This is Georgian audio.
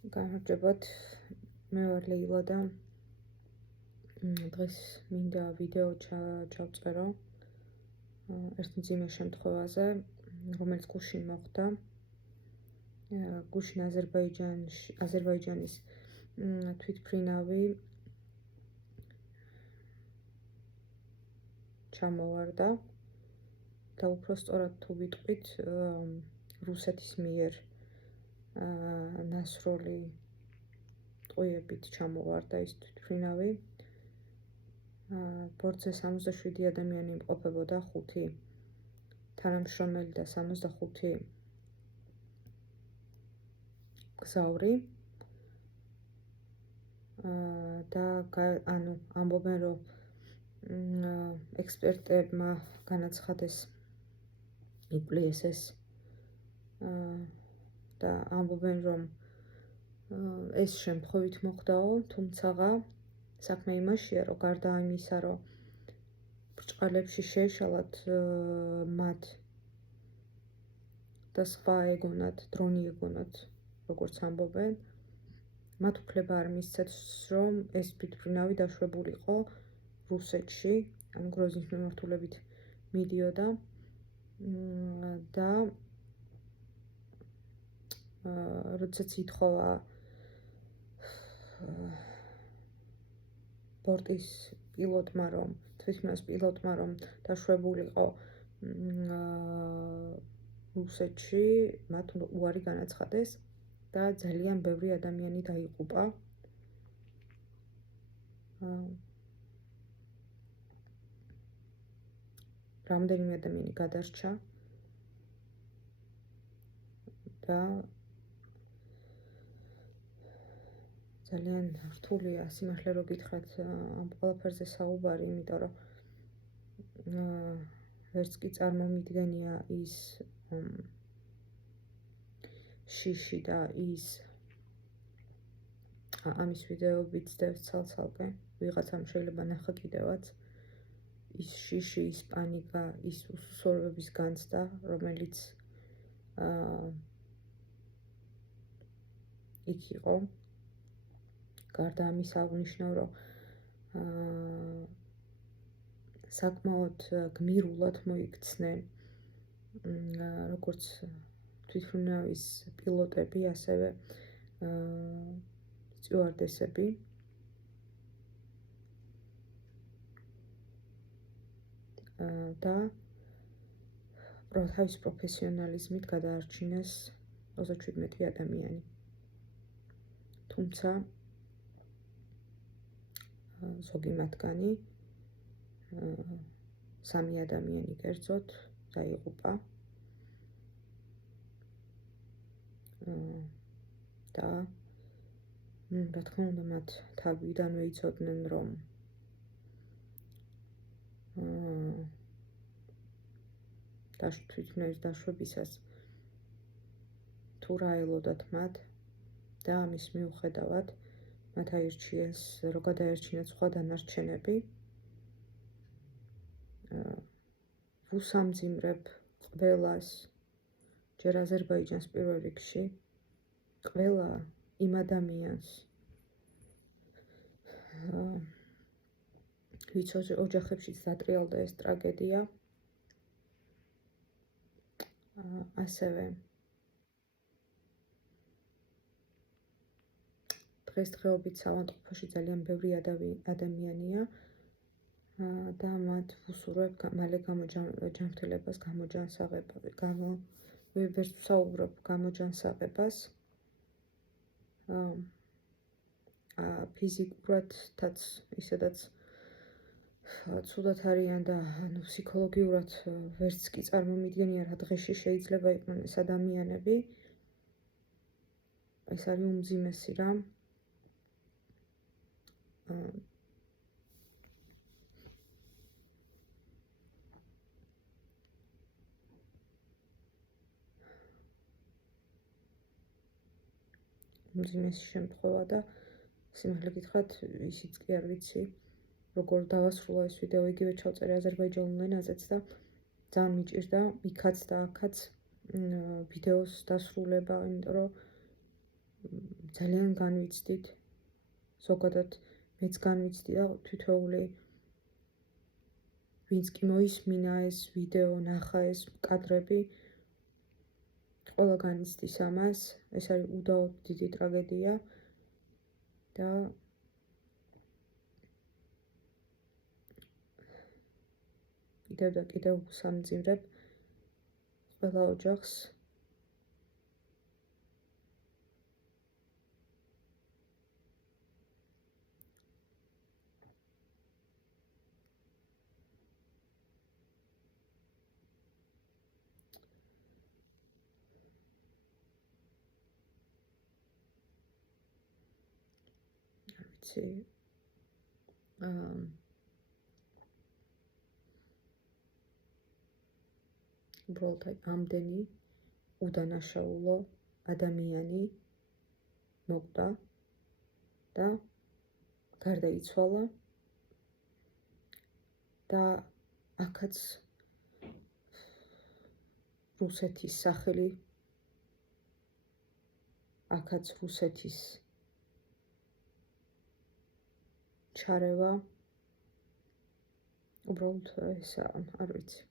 გამარჯობათ, მე ვარ ლეილა და დღეს მინდა ვიდეო ჩავწერო ერთ მძიმე შემთხვევაზე, რომელიც გუშინ მოხდა. გუშინ აზერბაიჯანის თვითმფრინავი ჩამოვარდა და უფრო სწორად თუ ვიტყვით, რუსეთის მიერ ნასროლი ტყვიებით ჩამოვარდა ის თვითმფრინავი. ბორტზე 67 ადამიანი იმყოფებოდა, 5 თანამშრომელი და 65 გზავრი. და ამბობენ, რომ ექსპერტებმა განაცხადეს იპლიეს ეს და ამბობენ, რომ ეს შემთხვევით მოხდაო, თუმცა საქმე იმაშია, რომ გარდა იმისა, რომ ბრჭყალებში შეეშალათ მათ და სხვა ეგონათ, დრონი ეგონათ, როგორც ამბობენ, მათ უფლება არ მისცეს, რომ ეს თვითმფრინავი დაშვებულიყო რუსეთში, ანუ გროზნის მიმართულებით მიდიოდა და როდესაც ითხოვა ბორტის პილოტმა, რომ თვითმფრინავის პილოტმა, რომ დაშვებულიყო რუსეთში, მათ უარი განაცხადეს და ძალიან ბევრი ადამიანი დაიღუპა. რამდენიმე ადამიანი გადარჩა და ძალიან რთულია სიმართლე რო გითხრათ ამ ყველაფერზე საუბარი, იმიტომ რომ ვერც კი წარმომიდგენია ის შიში და ის ამის ვიდეოებით ძდევს ცალ-ცალკე, ვიღაცამ შეიძლება ნახა კიდევაც ის შიში, ის პანიკა, ის უსუსურვების განცდა, რომელიც იქ იყო. გარდა ამისა აღნიშნავ, რომ საკმაოდ გმირულად მოიქცნენ როგორც თვითმფრინავის პილოტები, ასევე სტიუარდესები. და თავის პროფესიონალიზმით გადაარჩინეს 37 ადამიანი. თუმცა ზოგი მათგანი 3 ადამიანი კერძოდ დაიღუპა და რა თქმა უნდა მათ თავიდანვე იცოდნენ, რომ თვითმფრინავის დაშვებისას თუ რა ელოდათ მათ და ამის მიუხედავად მათ აირჩიეს, რომ გადაერჩინათ სხვა დანარჩენები. ვუსამძიმრებ ყველას, ჯერ აზერბაიჯანს პირველ რიგში, ყველა იმ ადამიანს, ვინც ოჯახებშიც დატრიალდა ეს ტრაგედია, ასევე დღესდღეობით საავადმყოფოში ძალიან ბევრი ადამიანია და მათ ვუსურვებ მალე ჯანმრთელობას, ვერც ვსაუბრობ გამოჯანსაღებას. ფიზიკურადაც ისედაც ცუდად არიან და ფსიქოლოგიურად ვერც კი წარმომიდგენია რა დღეში შეიძლება იყვნენ ეს ადამიანები. ეს არის უმძიმესი რამ. უმძიმესი შემთხვევა და სიმართლე გითხრათ, ისიც კი არ ვიცი, როგორ დავასრულა ეს ვიდეო, იგივე ჩავწერე აზერბაიჯანულ ენაზეც და ძალიან მიჭირდა იქაც და აქაც ვიდეოს დასრულება, იმიტომ რომ ძალიან განვიცდით, ზოგადად მეც განვიცდი და თითოეული ვინც კი მოისმინა ეს ვიდეო, ნახა ეს კადრები, ყველა განიცდის ამას, ეს არის უდაოდ დიდი ტრაგედია და კიდევ და კიდევ სამძიმრებ ყველა ოჯახს. უბრალოდ ამდენი უდანაშაულო ადამიანი მოკვდა და გარდაიცვალა და აქაც რუსეთის სახელი, აქაც რუსეთის ჩარევა, უბრალოდ ეს არ ვიცი.